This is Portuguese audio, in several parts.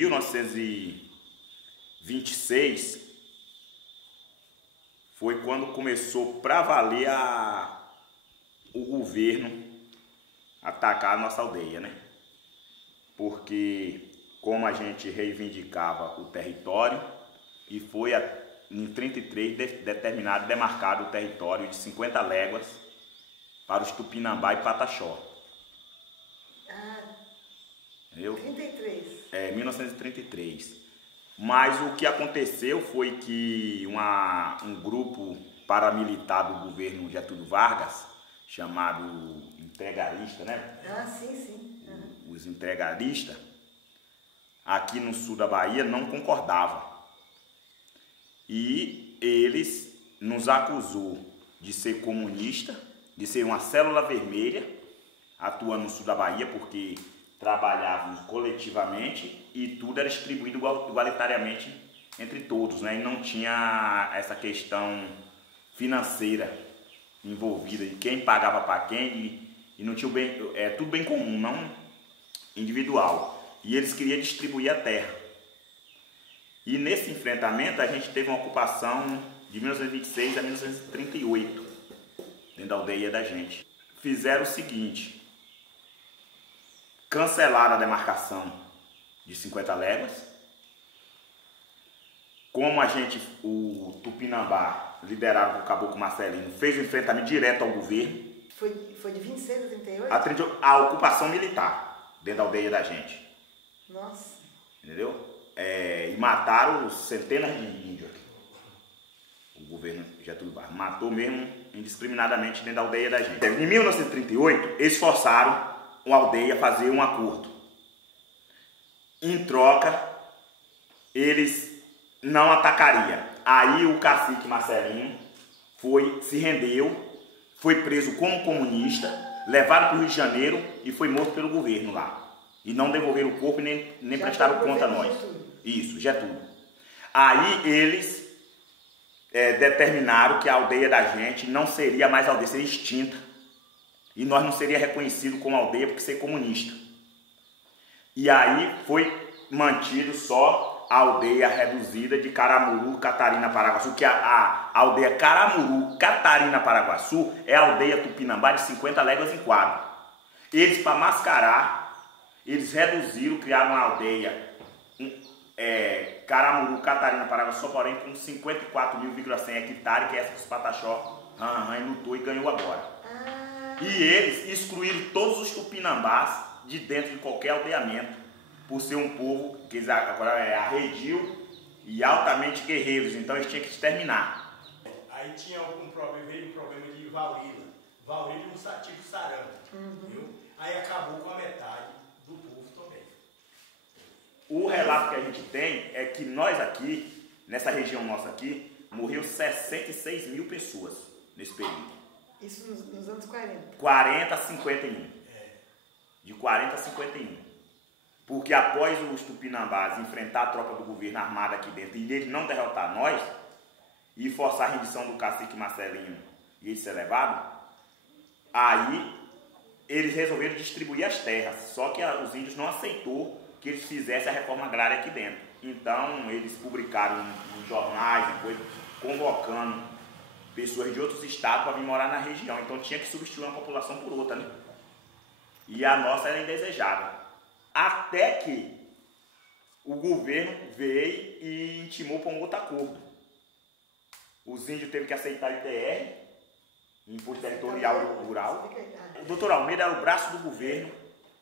1926 foi quando começou para valer o governo atacar a nossa aldeia, né? Porque como a gente reivindicava o território e foi em 33 determinado, demarcado o território de 50 léguas para os Tupinambá e Pataxó. Entendeu? 33. 1933. Mas o que aconteceu foi que um grupo paramilitar do governo Getúlio Vargas, chamado entregarista, né? Sim, sim. Os entregaristas, aqui no sul da Bahia, não concordavam. E eles nos acusou de ser comunista, de ser uma célula vermelha, atuando no sul da Bahia, porque trabalhávamos coletivamente e tudo era distribuído igualitariamente entre todos, né? E não tinha essa questão financeira envolvida de quem pagava para quem e não tinha tudo bem comum, não individual. E eles queriam distribuir a terra. E nesse enfrentamento a gente teve uma ocupação de 1926 a 1938 dentro da aldeia da gente. Fizeram o seguinte: cancelaram a demarcação de 50 léguas. Como o Tupinambá, liderado por Caboclo Marcelino, fez o enfrentamento direto ao governo. Foi de 26 a 38? A ocupação militar dentro da aldeia da gente. Nossa. Entendeu? E mataram centenas de índios aqui. O governo Getúlio Vargas matou mesmo indiscriminadamente dentro da aldeia da gente. Em 1938, eles forçaram uma aldeia a fazer um acordo. Em troca, eles não atacariam. Aí o cacique Marcelino se rendeu, foi preso como comunista, levado para o Rio de Janeiro e foi morto pelo governo lá. E não devolveram o corpo e nem prestaram conta a nós. Isso, Getúlio. Aí eles determinaram que a aldeia da gente não seria mais aldeia, seria extinta. E nós não seria reconhecido como aldeia porque ser comunista. E aí foi mantido só a aldeia reduzida de Caramuru, Catarina, Paraguaçu, que a aldeia Caramuru, Catarina, Paraguaçu é a aldeia Tupinambá de 50 léguas em quadro. Eles, para mascarar, eles reduziram, criaram uma aldeia Caramuru, Catarina, Paraguaçu, porém com 54.100 hectares, que é essa que os Pataxó lutou e ganhou agora. E eles excluíram todos os Tupinambás de dentro de qualquer aldeamento, por ser um povo que agora é arredio e altamente guerreiros, então eles tinham que exterminar. Aí tinha veio um problema de varíola. Varíola e um tipo sarampo, viu? Aí acabou com a metade do povo também. O relato que a gente tem é que nós aqui, nessa região nossa aqui, morreu 66 mil pessoas nesse período. Isso nos anos 40? 40 a 51. De 40 a 51. Porque após os Tupinambás enfrentar a tropa do governo armada aqui dentro e eles não derrotar nós e forçar a rendição do cacique Marcelino e ele ser levado, aí eles resolveram distribuir as terras. Só que os índios não aceitou que eles fizessem a reforma agrária aqui dentro. Então eles publicaram nos jornais, depois convocando pessoas de outros estados para vir morar na região. Então tinha que substituir uma população por outra, né? E a nossa era indesejada. Até que o governo veio e intimou para um outro acordo. Os índios teve que aceitar ITR, Imposto Territorial Rural. O doutor Almeida era o braço do governo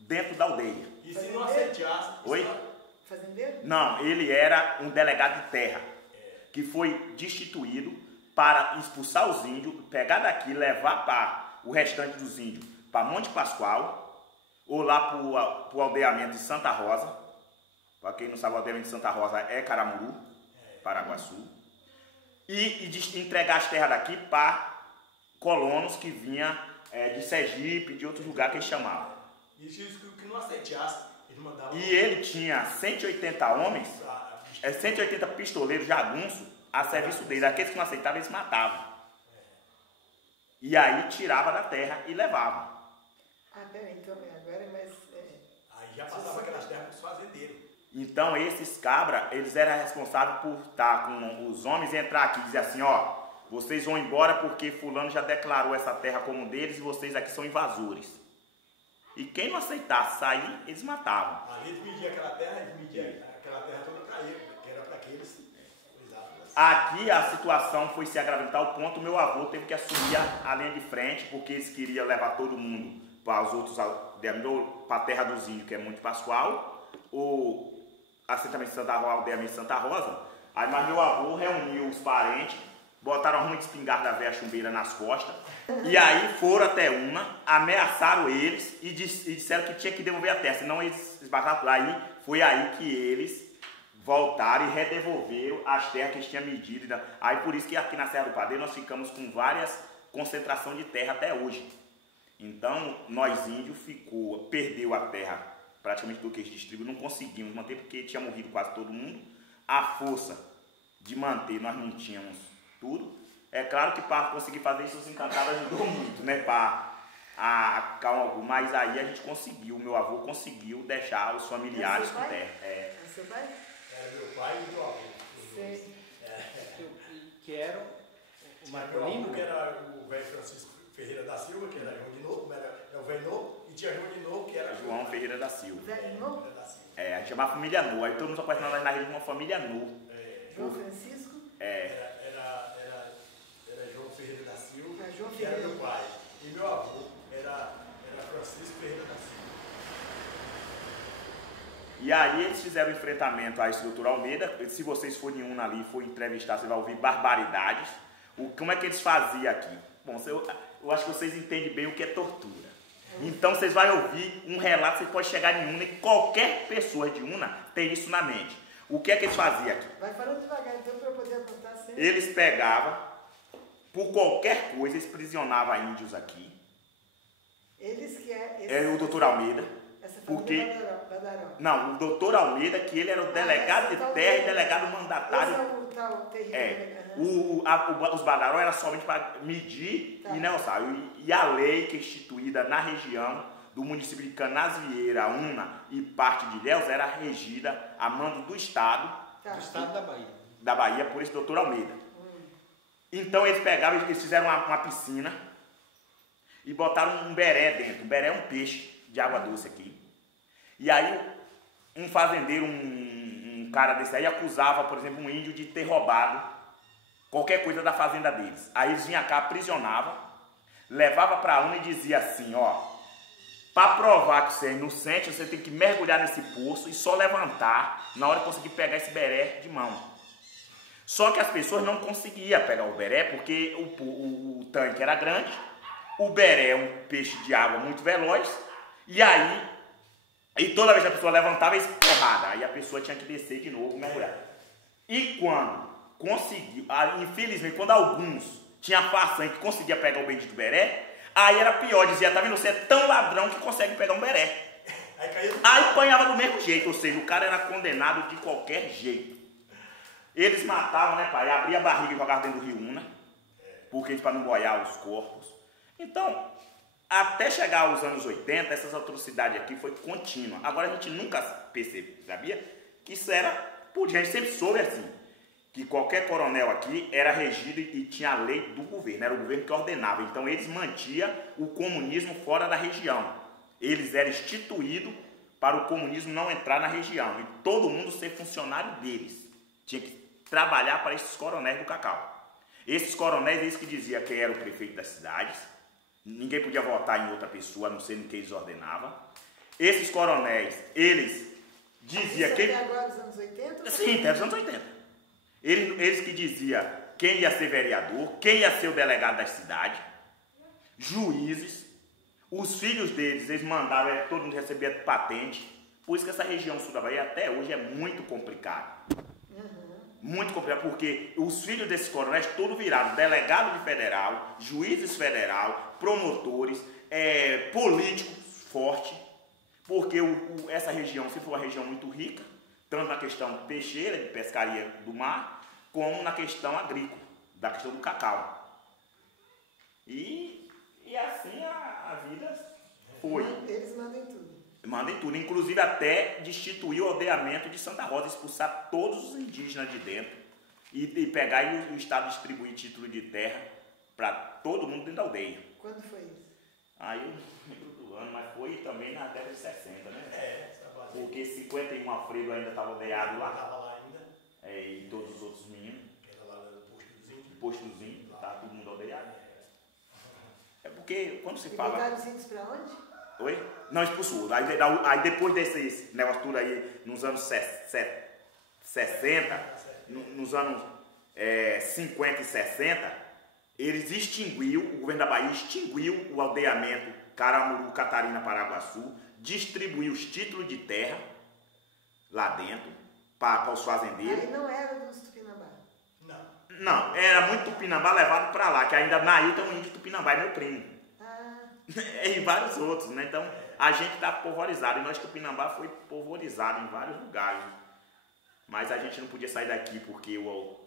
dentro da aldeia. E se não aceitasse? Oi? Fazendeiro? Não, ele era um delegado de terra, que foi destituído para expulsar os índios, pegar daqui, levar para o restante dos índios para Monte Pascoal, ou lá para o aldeamento de Santa Rosa. Para quem não sabe, o aldeamento de Santa Rosa é Caramuru, Paraguaçu. E entregar as terras daqui para colonos que vinham de Sergipe, de outros lugares que eles chamavam. Isso que não aceitasse, eles mandavam. E ele tinha 180 homens, 180 pistoleiros jagunços a serviço dele. Aqueles que não aceitavam, eles matavam. E aí tirava da terra e levava. Peraí, então agora é mais... Aí já passava aquelas terras para os fazendeiros. Então esses cabras, eles eram responsáveis por estar com os homens e entrar aqui e dizer assim, ó, vocês vão embora porque fulano já declarou essa terra como deles e vocês aqui são invasores. E quem não aceitasse sair, eles matavam. Ali tu media aquela terra toda para ele, que era para aqueles. Aqui a situação foi se agravando ao ponto, meu avô teve que assumir a linha de frente, porque eles queriam levar todo mundo para os outros, para a terra dos índios, que é Monte Pascoal, o assentamento de Santa Rosa, aldeia Santa Rosa. Aí, mas meu avô reuniu os parentes, botaram uma de espingarda velha chumbeira nas costas, e aí foram até uma, ameaçaram eles e disseram que tinha que devolver a terra, senão eles esbarraram lá. Aí foi aí que eles voltaram e redevolveram as terras que eles tinham medido. Aí por isso que aqui na Serra do Padeiro nós ficamos com várias concentrações de terra até hoje. Então nós índios perdeu a terra praticamente do que eles distribuíram, não conseguimos manter porque tinha morrido quase todo mundo. A força de manter nós não tínhamos tudo. É claro que para conseguir fazer isso os encantados ajudou muito, né? Mas aí a gente conseguiu, meu avô conseguiu deixar os familiares com terra. É seu pai? Era meu pai e meu avô. Sei. Que era o Meu avô, Marcolino? que era o velho Francisco Ferreira da Silva, que era João de Novo, era o velho Novo, e tinha João de Novo, que era João Ferreira da Silva. Velho Novo? Ferreira da Silva. A gente chamava família No. Aí todo mundo só conhece nós na região de uma família No. João Francisco? Era João Ferreira da Silva, João que era Ferreira. meu pai. E meu avô era Francisco Ferreira da Silva. E aí eles fizeram o enfrentamento a esse doutor Almeida. Se vocês forem um ali e for entrevistar, você vai ouvir barbaridades. Como é que eles faziam aqui? Bom, eu acho que vocês entendem bem o que é tortura. Então vocês vão ouvir um relato, você pode chegar em Una e qualquer pessoa de Una tem isso na mente. O que é que eles faziam aqui? Vai falando devagar, então, para eu poder apontar sempre. Eles pegavam, por qualquer coisa, eles prisionavam índios aqui. Eles que é... É o doutor Almeida. Essa Porque... família Badaró. Não, o doutor Almeida, que ele era o delegado de terra e delegado mandatário. Esse é o tal terreno. Os Badaró era somente para medir e negociar. E a lei que é instituída na região do município de Canasvieira, Una e parte de Ilhéus era regida a mando do Estado, Do estado da Bahia. da Bahia, por esse doutor Almeida. Então eles pegavam, eles fizeram uma piscina e botaram um beré dentro. Um beré é um peixe de água doce aqui. E aí um fazendeiro, um cara desse aí acusava, por exemplo, um índio de ter roubado qualquer coisa da fazenda deles. Aí eles vinham cá, aprisionavam, levavam para a Una e dizia assim, ó, para provar que você é inocente, você tem que mergulhar nesse poço e só levantar na hora de conseguir pegar esse beré de mão. Só que as pessoas não conseguiam pegar o beré porque o tanque era grande, o beré é um peixe de água muito veloz, e toda vez que a pessoa levantava, porrada, aí a pessoa tinha que descer de novo, mergulhar. E quando conseguiu, infelizmente, quando alguns tinham façanha que conseguia pegar o bendito beré, aí era pior, dizia, tá vendo, você é tão ladrão que consegue pegar um beré. Aí apanhava do mesmo jeito, ou seja, o cara era condenado de qualquer jeito. Eles matavam, né, pai? Abria a barriga e jogavam dentro do rio Una, porque para não boiar os corpos. Então, até chegar aos anos 80, essas atrocidades aqui foi contínua. Agora a gente nunca percebeu, sabia? Que isso era, a gente sempre soube assim, que qualquer coronel aqui era regido e tinha a lei do governo, era o governo que ordenava. Então eles mantinham o comunismo fora da região. Eles eram instituídos para o comunismo não entrar na região e todo mundo ser funcionário deles. Tinha que trabalhar para esses coronéis do cacau. Esses coronéis, eles que diziam quem era o prefeito das cidades, ninguém podia votar em outra pessoa, a não ser no que eles ordenavam. Esses coronéis, eles diziam que... Isso agora dos anos 80? Sim, até dos anos 80. Eles que diziam quem ia ser vereador, quem ia ser o delegado da cidade, juízes, os filhos deles, eles mandavam, todo mundo recebia patente. Por isso que essa região sul da Bahia até hoje é muito complicada. Muito complicado, porque os filhos desses coronéis todos viraram delegado de federal, juízes federal, promotores, políticos fortes, porque essa região sempre foi uma região muito rica, tanto na questão peixeira, de pescaria do mar, como na questão agrícola, da questão do cacau. E assim a vida foi. Eles mandam em tudo. Mandem tudo, inclusive até destituir o aldeamento de Santa Rosa, expulsar todos os indígenas de dentro e pegar e o Estado distribuir título de terra para todo mundo dentro da aldeia. Quando foi isso? Aí eu não lembro do ano, mas foi também na década de 60, né? Estava Porque 51 Alfredo ainda estava aldeado lá, lá ainda, e todos os outros meninos, que era lá no posto dos índios. postozinho, tá todo mundo aldeado. É porque quando se E fala. botaram os índios pra onde? Oi? Não, expulsou. Aí depois desses negócio tudo aí, nos anos 60, nos anos 50 e 60, eles extinguiu, o governo da Bahia extinguiu o aldeamento Caramuru, Catarina, Paraguaçu, distribuiu os títulos de terra lá dentro para os fazendeiros. Aí não era dos Tupinambá. Não. Não, era muito Tupinambá levado para lá, que ainda Nailton é um índio Tupinambá, é meu primo. Ah, E vários outros, né? Então a gente está polvorizado, e nós Tupinambá foi polvorizado em vários lugares. Mas a gente não podia sair daqui porque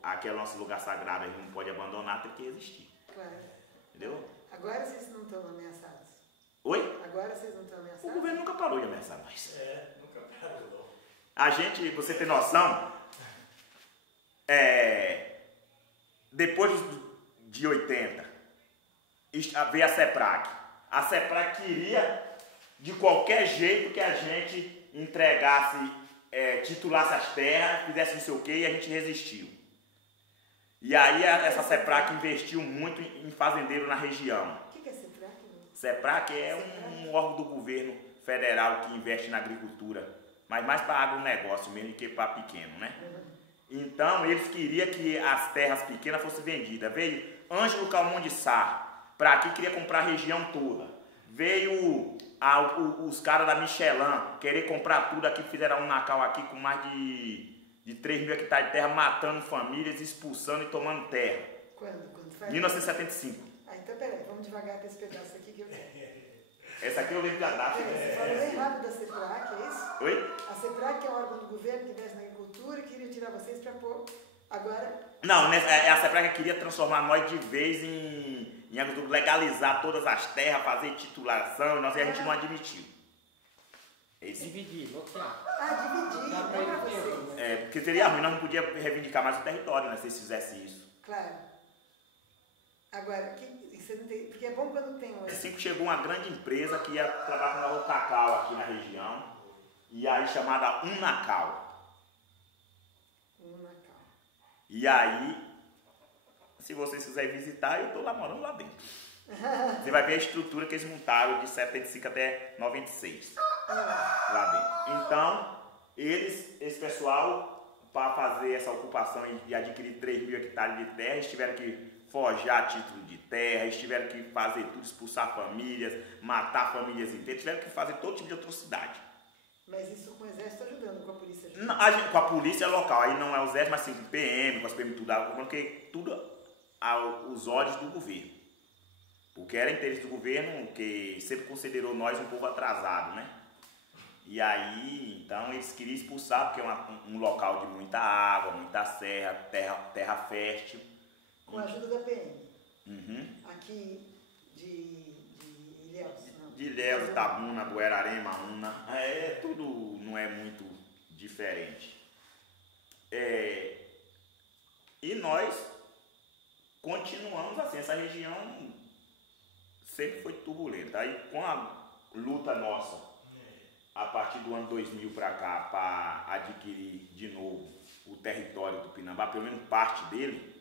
aquele nosso lugar sagrado a gente não pode abandonar, tem que resistir. claro. Entendeu? Agora vocês não estão ameaçados. Oi? Agora vocês não estão O ameaçados? governo nunca parou de ameaçar nós. Nunca parou, não. A gente, você tem noção, depois de 80, veio a CEPRAC. A CEPRAC queria, de qualquer jeito, que a gente entregasse, titulasse as terras, fizesse não sei o quê, e a gente resistiu. E aí essa CEPRAC investiu muito em fazendeiro na região. O que é CEPRAC? CEPRAC é um órgão do governo federal que investe na agricultura, mas mais para agronegócio mesmo que para pequeno, né? Então eles queriam que as terras pequenas fossem vendidas. Veio Ângelo Calmon de Sá, para aqui queria comprar a região toda. Veio os caras da Michelin querer comprar tudo aqui, fizeram um Nacal aqui com mais de 3 mil hectares de terra, matando famílias, expulsando e tomando terra. Quando faz? 1975. Ah, então peraí, vamos devagar para esse pedaço aqui que eu quero. Essa aqui eu lembro da data. Você falou bem rápido da CEPRAC, é isso? Oi? A CEPRAC é um órgão do governo que investe na agricultura e queria tirar vocês para pôr. Agora, Não, a CEPRAC queria transformar nós de vez em agricultura, legalizar todas as terras, fazer titulação, e a gente não admitiu. Dividir, lotear. dividir, Dá não pra para ele ter, vocês. Porque seria ruim, nós não podíamos reivindicar mais o território, né, se eles fizessem isso. Claro. Agora, você não tem, porque é bom quando tem um. Assim que chegou uma grande empresa que ia trabalhar com o cacau aqui na região, e aí chamada Unacal. E aí, se vocês quiserem visitar, eu estou lá morando lá dentro. Você vai ver a estrutura que eles montaram de 75 até 96 lá dentro. Então, esse pessoal, para fazer essa ocupação e adquirir 3 mil hectares de terra, eles tiveram que forjar título de terra, eles tiveram que fazer tudo, expulsar famílias, matar famílias inteiras, tiveram que fazer todo tipo de atrocidade. Mas isso com o exército ajudando, com a polícia ajudando? Não, com a polícia local, aí não é o exército, mas sim com o PM, com as PM, tudo, porque tudo aos olhos do governo. Porque era interesse do governo, que sempre considerou nós um povo atrasado, né? E aí, então, eles queriam expulsar, porque é um local de muita água, muita serra, terra fértil. Com a ajuda da PM. Uhum. Aqui de Ilhéus. Não. De Ilhéus, Itabuna, Buerarema, Una, tudo não é muito diferente. E nós continuamos assim, essa região sempre foi turbulenta. Aí com a luta nossa, a partir do ano 2000 para cá, para adquirir de novo o território do Tupinambá, pelo menos parte dele,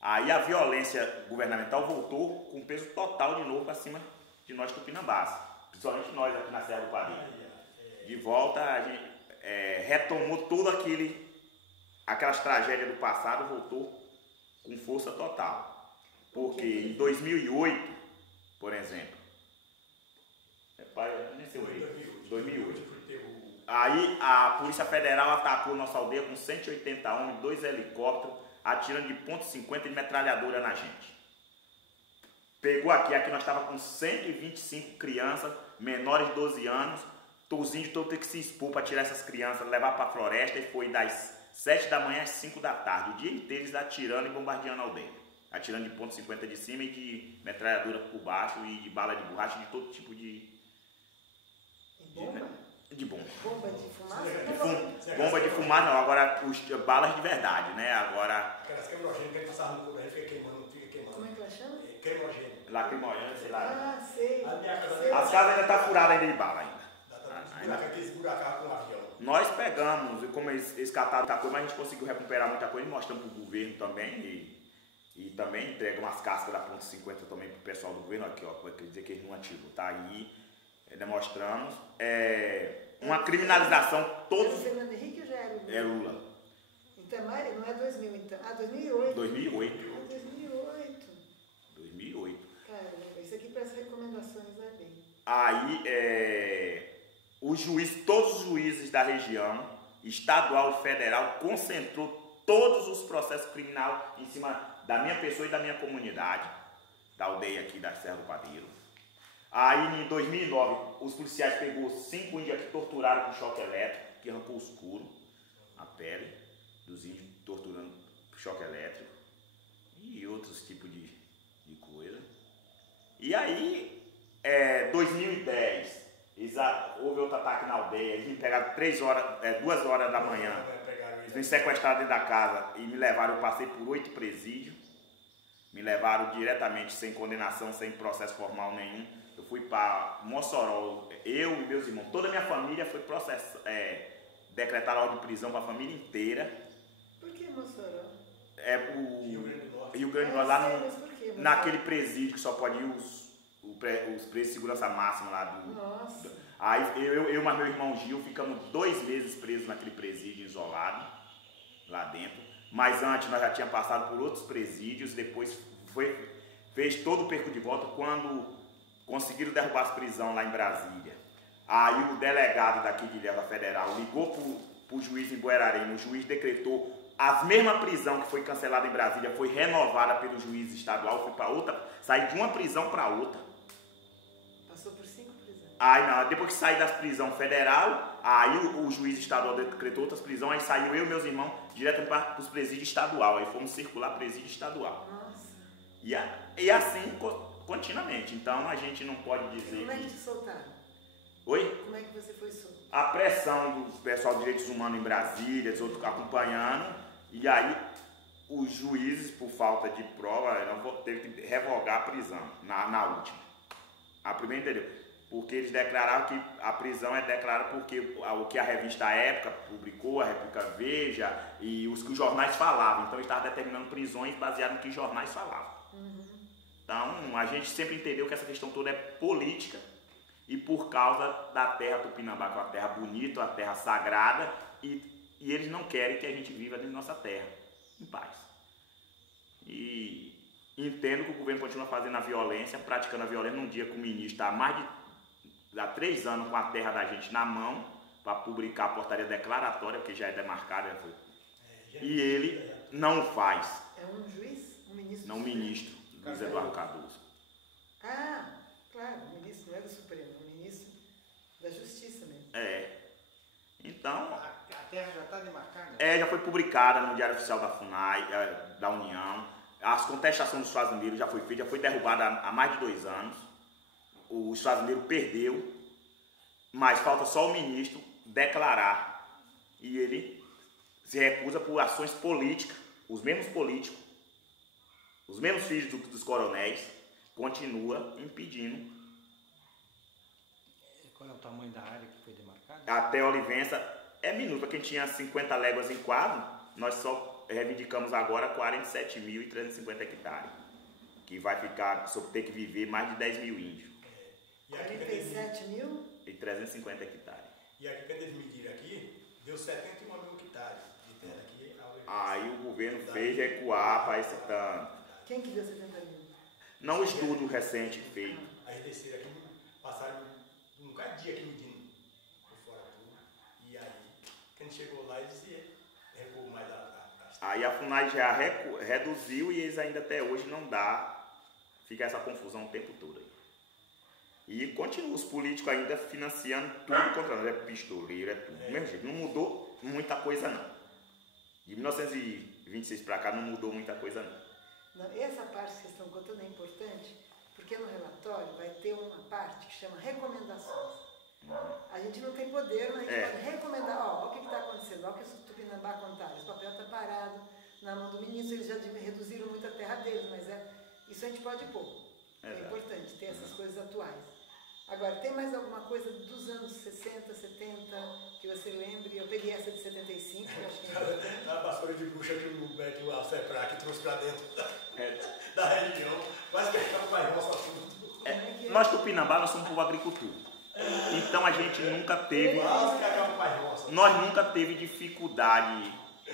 aí a violência governamental voltou com peso total de novo para cima de nós tupinambás, principalmente nós aqui na Serra do Padrinho. De volta, a gente retomou tudo aquelas tragédias do passado, voltou com força total. Porque em 2008, por exemplo, 2008, aí a Polícia Federal atacou nossa aldeia com 180 homens, 2 helicópteros, atirando de .50 de metralhadora na gente. Pegou aqui nós estávamos com 125 crianças, menores de 12 anos, os índios todos têm que se expor para tirar essas crianças, levar para a floresta, e foi das 7 da manhã às 5 da tarde, o dia inteiro eles atirando e bombardeando a aldeia. Atirando de .50 de cima e de metralhadora por baixo, e de bala de borracha, de todo tipo de Bomba? De bomba. Bomba de fumaça? Bomba de fumaça não, agora balas de verdade, né? Agora. Aquelas queimogênicas que a gente passava no corpo, aí fica queimando, fica queimando. Como é que ela chama? Queimogênica. Lacrimogênea, sei lá. Ah, sei. A minha casa Sei. As casas ainda estão furadas ainda de bala ainda. Aqueles buracos com o avião. Nós pegamos, e como eles cataram muita coisa, mas a gente conseguiu recuperar muita coisa e mostramos para o governo também. E também entregamos as cascas da ponto 50 também para o pessoal do governo. Aqui, ó, quer dizer que eles não atiram. Tá aí, demonstramos. Uma criminalização todos. Era o Fernando Henrique ou já era o Lula? É Lula. Então não é 2000 então. Ah, 2008. 2008. Ah, 2008. 2008. Caramba, isso aqui para as recomendações é bem. Aí, todos os juízes da região, estadual e federal, concentrou todos os processos criminais em cima da minha pessoa e da minha comunidade, da aldeia aqui da Serra do Padeiro. Aí, em 2009, os policiais pegou 5 índios que torturaram com choque elétrico, que arrancou os couro, a pele dos índios torturando com choque elétrico e outros tipos de coisa. E aí, 2010, houve outro ataque na aldeia, eles me pegaram 2 horas da manhã, eles me sequestraram dentro da casa e me levaram, eu passei por 8 presídios, me levaram diretamente, sem condenação, sem processo formal nenhum. Eu fui para Mossoró, eu e meus irmãos, toda a minha família foi decretada ordem de prisão para a família inteira. Por que Mossoró? Rio Grande do Norte, lá mas por quê? naquele presídio que só pode ir os presos de segurança máxima lá do... Nossa. Aí eu e meu irmão Gil ficamos 2 meses presos naquele presídio isolado, lá dentro. Mas antes nós já tínhamos passado por outros presídios, depois fez todo o percurso de volta quando conseguiram derrubar as prisões lá em Brasília. Aí o delegado daqui de Ilhéus Federal ligou para o juiz em Guararema, o juiz decretou a mesma prisão que foi cancelada em Brasília, foi renovada pelo juiz estadual, foi para outra, saiu de uma prisão para outra. Passou por 5 prisões. Aí não, depois que saí das prisões federal, aí o juiz estadual decretou outras prisões, aí saiu eu e meus irmãos direto para os presídios estadual, aí fomos circular presídio estadual. Nossa. E assim continuamente, então a gente não pode dizer... Como é que te soltaram? Oi? Como é que você foi solto? A pressão do pessoal de direitos humanos em Brasília, dos outros acompanhando, e aí os juízes, por falta de prova, teve que revogar a prisão na última. A primeira, entendeu? Porque eles declararam que a prisão é declarada porque o que a revista Época publicou, a República Veja, e os que os jornais falavam. Então eles estavam determinando prisões baseadas no que os jornais falavam. Uhum. Então a gente sempre entendeu que essa questão toda é política, e por causa da terra Tupinambá, que é uma terra bonita, uma terra sagrada, e eles não querem que a gente viva dentro da nossa terra, em paz. E entendo que o governo continua fazendo a violência, praticando a violência num dia que o ministro há 3 anos com a terra da gente na mão, para publicar a portaria declaratória, que já é demarcada, e ele não faz. É um juiz? Um ministro? Não, ministro, Luiz Eduardo Cardoso. Ah, claro, o ministro não é do Supremo, é o ministro da Justiça mesmo. Então... A terra já está demarcada? Já foi publicada no Diário Oficial da FUNAI, da União. As contestações dos fazendeiros já foi feita, já foi derrubada há mais de 2 anos. Os fazendeiros perdeu, mas falta só o ministro declarar. E ele se recusa por ações políticas. Os mesmos políticos, os mesmos filhos dos coronéis, continua impedindo. Qual é o tamanho da área que foi demarcada? Até Olivença é minuto. Quem tinha 50 léguas em quadro, nós só reivindicamos agora 47.350 hectares. Que vai ficar, só ter que viver mais de 10 mil índios. 47.350 hectares. E aqui que eles mediram aqui, deu 71 mil hectares de terra aqui. Aí o governo fez recuar para esse tanto. Quem que deu 70 mil? Não o estudo recente feito. Aí desceram aqui, passaram um bocado de dia aqui medindo por fora tudo. E aí, quando chegou lá, eles recuou mais Aí a FUNAI já reduziu e eles ainda até hoje não dá. Fica essa confusão o tempo todo aí. E continua os políticos ainda financiando tudo contra nós. É pistoleiro, é tudo. Do mesmo jeito, não mudou muita coisa não. De 1926 para cá não mudou muita coisa não. Essa parte que vocês estão contando é importante, porque no relatório vai ter uma parte que chama recomendações. A gente não tem poder, mas a gente pode recomendar, ó, o que está acontecendo, ó, o que os Tupinambá contaram, esse papel está parado na mão do ministro, eles já reduziram muito a terra deles, mas isso a gente pode pôr. É importante ter essas coisas atuais. Agora, tem mais alguma coisa dos anos 60, 70, que você lembre? Eu peguei essa de 75, que eu acho que é a vassoura de bruxa que o Alceprac trouxe para dentro da região, mas que estava mais nosso assunto. Nós Tupinambá, nós somos um povo agricultor. Então a gente nunca teve. Nós nunca teve dificuldade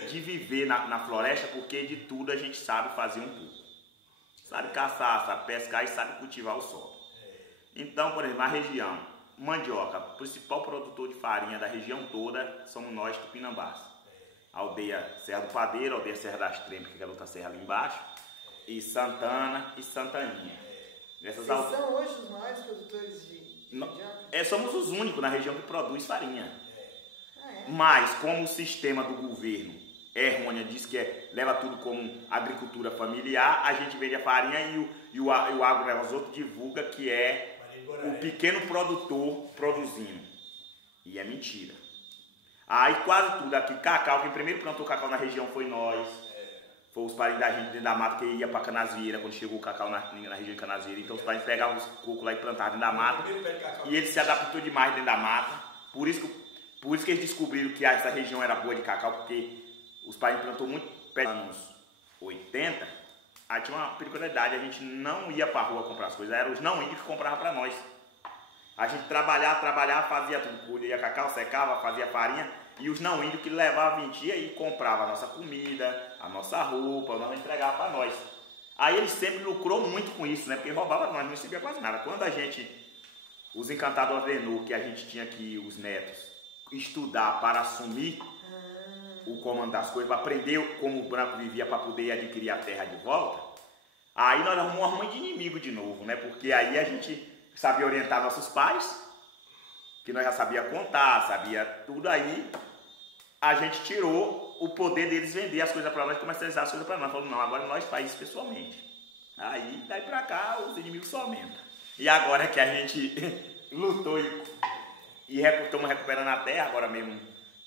de viver na floresta, porque de tudo a gente sabe fazer um pouco. Sabe caçar, sabe pescar e sabe cultivar o solo. Então, por exemplo, a região, mandioca, principal produtor de farinha da região toda, somos nós Tupinambás. A aldeia Serra do Padeiro, a aldeia Serra das Trempas, que é a outra serra ali embaixo, e Santana e Santaninha. Vocês são hoje os maiores produtores de mandioca? Somos os únicos na região que produz farinha. Mas, como o sistema do governo é errôneo, diz que leva tudo como agricultura familiar, a gente vende a farinha e o agronegócio divulga que é o pequeno produtor produzindo. E é mentira. Aí quase tudo aqui, cacau, quem primeiro plantou cacau na região foi nós. Foi os parentes da gente dentro da mata que ia para Canasvieira, quando chegou o cacau na região de Canasvieira. Então os parentes pegavam os cocos lá e plantavam dentro da mata. E ele se adaptou demais dentro da mata. Por isso que eles descobriram que essa região era boa de cacau, porque os parentes plantou muito perto dos anos 80. Aí tinha uma peculiaridade, a gente não ia para a rua comprar as coisas, eram os não índios que compravam para nós. A gente trabalhava, fazia tudo, colhia cacau, secava, fazia farinha, e os não índios que levavam 20 dias e compravam a nossa comida, a nossa roupa, nós entregavam para nós. Aí ele sempre lucrou muito com isso, né? Porque roubava nós, não recebia quase nada. Quando os encantadores ordenou que a gente tinha que, os netos, estudar para assumir o comando das coisas, para aprender como o branco vivia para poder adquirir a terra de volta, aí nós arrumamos uma mãe de inimigo de novo, né? Porque aí a gente sabia orientar nossos pais, que nós já sabia contar, sabia tudo, aí a gente tirou o poder deles vender as coisas para nós, comercializar as coisas para nós. Falou, não, agora nós faz isso pessoalmente. Aí, daí para cá, os inimigos só aumentam. E agora que a gente lutou e estamos recuperando a terra, agora mesmo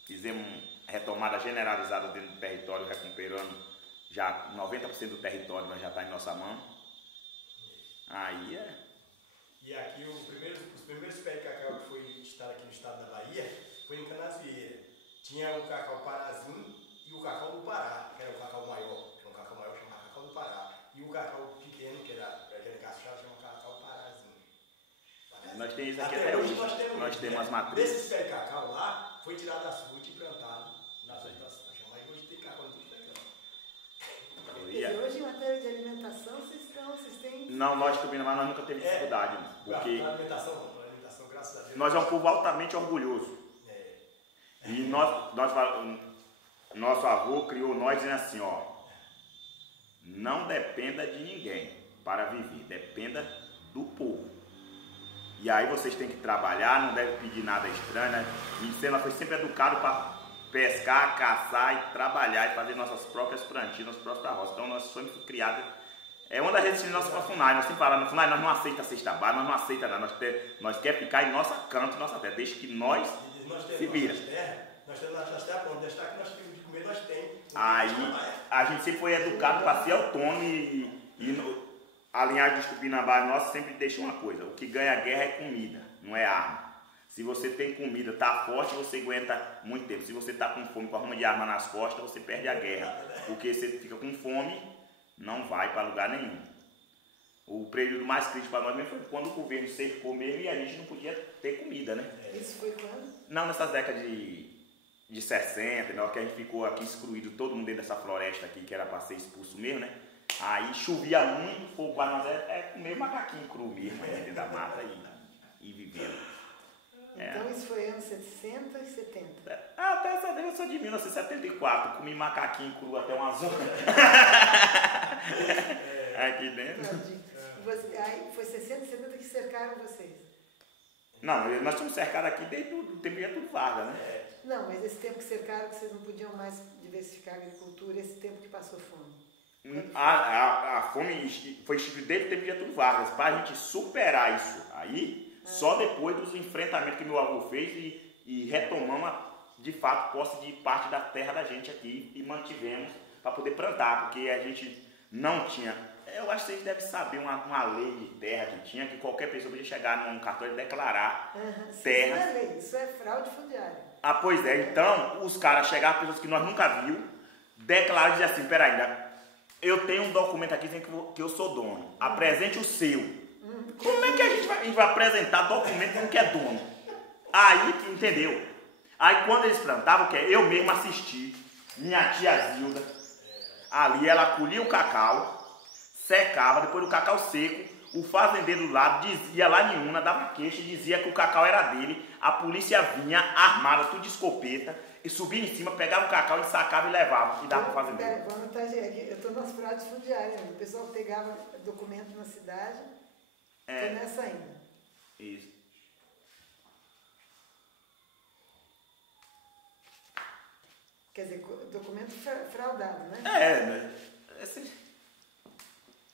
fizemos retomada generalizada dentro do território, recuperando já 90% do território, mas já está em nossa mão. Aí E aqui os primeiros pés de cacau que foi estado aqui no estado da Bahia foi em Canasvieira. Tinha o cacau Parazinho e o cacau do Pará, que era o cacau maior. Tinha um cacau maior que chamava cacau do Pará. E o cacau pequeno, que era aquele caçado, chama cacau Parazinho. Nós temos isso aqui até hoje. Nós temos as matrizes. Desses pés de cacau lá, foi tirado as frutas e plantado na plantação. Mas hoje tem cacau em tudo legal. Hoje, em matéria de alimentação, vocês têm... Não, nós Tupinambá, nós nunca teve dificuldade. Porque a alimentação, graças a Deus. nós é um povo altamente orgulhoso. E nosso avô criou nós dizendo assim, ó, não dependa de ninguém para viver, dependa do povo. E aí vocês têm que trabalhar, não deve pedir nada estranho, né? E nós foi sempre educado para pescar, caçar e trabalhar e fazer nossas próprias plantias, nossas próprias roças. Então nós somos criados. É uma das resistências nossas para a FUNAI. Nós sempre falamos, na FUNAI nós não aceitamos cesta básica, nós não aceitamos nada. Nós queremos ficar em nossa canto, em nossa terra. Deixa que nós se vira. Nós temos nossas terras prontas, deixa que nós temos de comer, nós temos. Aí a gente sempre foi educado para ser autônomo a linhagem dos Tupinambás nossa sempre deixa uma coisa: o que ganha a guerra é comida, não é arma. Se você tem comida, tá forte, você aguenta muito tempo. Se você tá com fome, com a arma de arma nas costas, você perde a guerra. Porque você fica com fome, não vai para lugar nenhum. O período mais crítico para nós mesmo foi quando o governo cercou mesmo e a gente não podia ter comida, né? Isso foi quando? Não, nessas décadas de 60, né, que a gente ficou aqui excluído, todo mundo dentro dessa floresta aqui, que era para ser expulso mesmo, né? Aí chovia muito, fogo para nós é comer macaquinho cru mesmo, dentro da mata e vivendo. Então isso foi anos 60 e 70? Até essa vez eu sou de 1974, comi macaquinho cru até umas horas. Aqui dentro. Aí foi 60 e 70 que cercaram vocês? Não, nós estamos cercados aqui desde o tempo de Getúlio Vargas, né? Não, mas esse tempo que cercaram, que vocês não podiam mais diversificar a agricultura, esse tempo que passou fome? A fome foi instituída desde o tempo de Getúlio Vargas. Para a gente superar isso aí, Só depois dos enfrentamentos que meu avô fez e retomamos, de fato, posse de parte da terra da gente aqui e mantivemos para poder plantar, porque a gente não tinha... Eu acho que vocês devem saber uma lei de terra que tinha, que qualquer pessoa podia chegar num cartório e declarar terra. Isso não é lei, isso é fraude fundiária. Ah, pois é. Então, os caras chegaram, pessoas que nós nunca viu, declararam e diziam assim, peraí, eu tenho um documento aqui dizendo que eu sou dono. Apresente o seu. Como é que a gente vai apresentar documento dizendo que é dono? Aí, entendeu? Aí, quando eles plantavam, eu mesmo assisti, minha tia Zilda, ali ela colhia o cacau, secava, depois do cacau seco, o fazendeiro do lado dizia lá em Una, dava queixa, dizia que o cacau era dele, a polícia vinha, armada, tudo de escopeta, e subia em cima, pegava o cacau, sacava e levava, e dava para o fazendeiro. Vamos anotar aqui, eu estou nas fraudes fundiárias, o pessoal pegava documento na cidade, estou nessa ainda. Isso. Quer dizer, documento fraudado, né?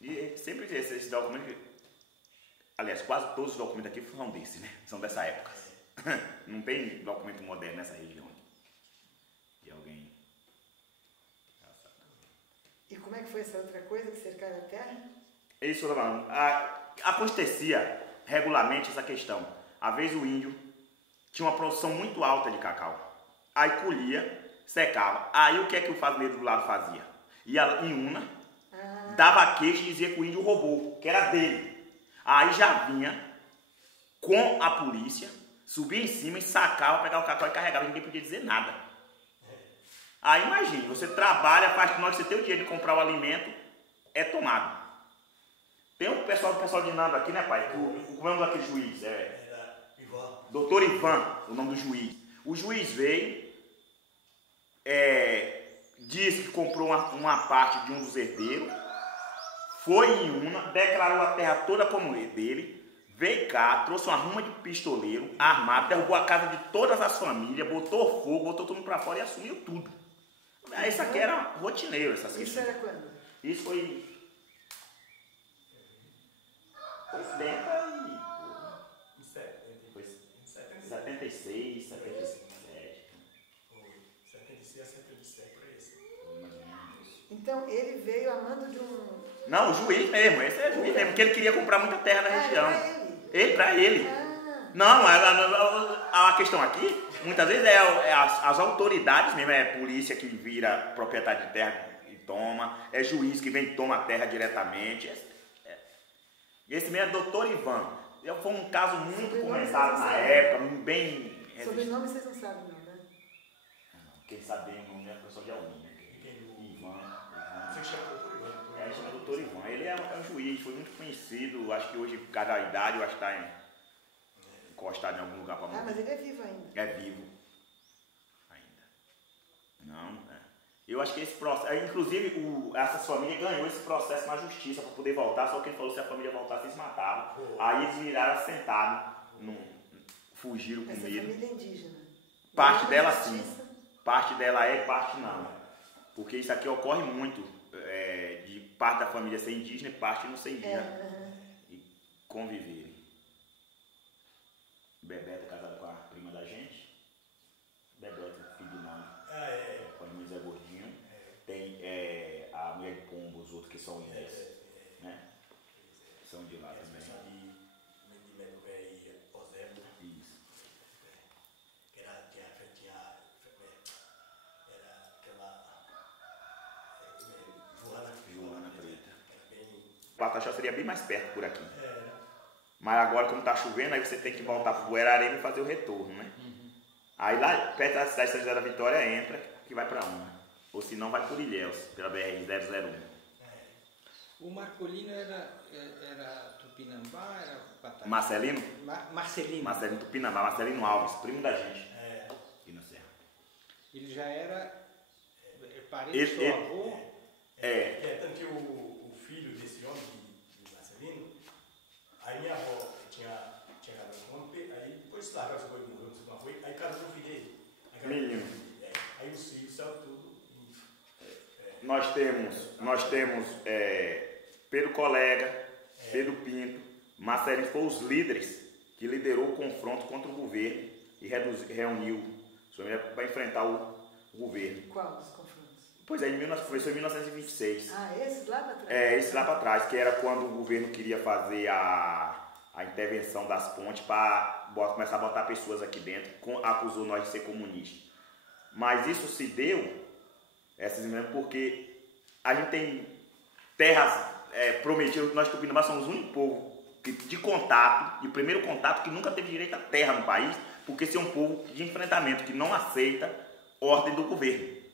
E sempre esse documento, aliás, quase todos os documentos aqui são desses, né? São dessa época. Não tem documento moderno nessa região de alguém. E como é que foi essa outra coisa que cercaram a terra? Isso, falando. Acontecia regularmente essa questão. Às vezes o índio tinha uma produção muito alta de cacau. Aí colhia, secava. Aí o que é que o fazendeiro do lado fazia? Ia em Una, dava queixa e dizia que o índio roubou, que era dele. Aí já vinha com a polícia, subia em cima e sacava, pegava o cacau e carregava. Ninguém podia dizer nada. Aí imagine, você trabalha, faz que nós você tem o dinheiro de comprar o alimento, é tomado. Tem o pessoal de Nando aqui, né, pai? Como é o nome daquele juiz? Doutor Ivan, o nome do juiz. O juiz veio, disse que comprou uma parte de um dos herdeiros, foi em Una, declarou a terra toda como dele, veio cá, trouxe uma ruma de pistoleiro, armado, derrubou a casa de todas as famílias, botou fogo, botou todo mundo pra fora e assumiu tudo. Isso aqui era rotineiro, essas questões. Isso era quando? Isso foi dentro aí. Foi 76, 77. 76 a 77, por isso. Mais ou menos. Então ele veio a mando de um... Não, o juiz mesmo, esse é o juiz mesmo, porque ele queria comprar muita terra na região. Pra ele. Não, a questão aqui, muitas vezes as autoridades mesmo, é polícia que vira proprietário de terra e toma, é juiz que vem e toma a terra diretamente. Esse mesmo é doutor Ivan. Foi um caso muito comentado na época, bem... Sobrenome vocês não sabem não, né? Quem sabe bem o nome é o professor de Almin, né? Ivan. Você chama doutor Ivan? Chama doutor Ivan. Ele é um juiz, foi muito conhecido, acho que hoje, por causa da idade, eu acho que está encostado em algum lugar para morrer. Mas ele é vivo ainda. É vivo. Ainda. Não, Eu acho que esse processo... Inclusive, essa família ganhou esse processo na justiça para poder voltar, só que ele falou que se a família voltasse, eles matavam. Aí eles viraram assentados, fugiram com medo. Essa família é indígena. Parte dela sim. Parte dela parte não. Porque isso aqui ocorre muito, de parte da família ser indígena e parte não ser indígena. E conviverem. Bebeto é casada com a prima da gente. Bebeto, filho de nome. Com a irmã Zé Gordinho. Tem a mulher de Pombo, os outros que são índios. Né? São de lá também. Isso. Joana Preta. O Pataxó seria bem mais perto por aqui. Mas agora, como está chovendo, aí você tem que voltar para o Guararema e fazer o retorno, né? Aí lá perto da cidade de São José da Vitória entra, que vai para Una. Ou se não, vai por Ilhéus, pela BR-001. O Marcolino era Tupinambá, era Pataxó? Marcelino? Marcelino. Marcelino Tupinambá, Marcelino Alves, primo da gente. Aqui na Serra. Ele já era parente do seu avô? Tanto que o filho desse homem, de Marcelino, aí minha avó tinha casado com um homem, aí depois se largou essa coisa, morreu, não sei como foi, aí casou com o filho dele. Menino. Aí os filhos saiu tudo. Nós temos Pedro Colega, Pedro Pinto, Marcelino foram os líderes que liderou o confronto contra o governo e reuniu para enfrentar o governo. Qual dos confrontos? Pois é, foi em 1926. Ah, esses lá para trás? Esses lá para trás, que era quando o governo queria fazer a intervenção das pontes para começar a botar pessoas aqui dentro, acusou nós de ser comunistas. Mas isso se deu, porque a gente tem terras prometidas, nós tupinambás somos o único povo de contato, de primeiro contato, que nunca teve direito à terra no país, porque esse é um povo de enfrentamento, que não aceita ordem do governo.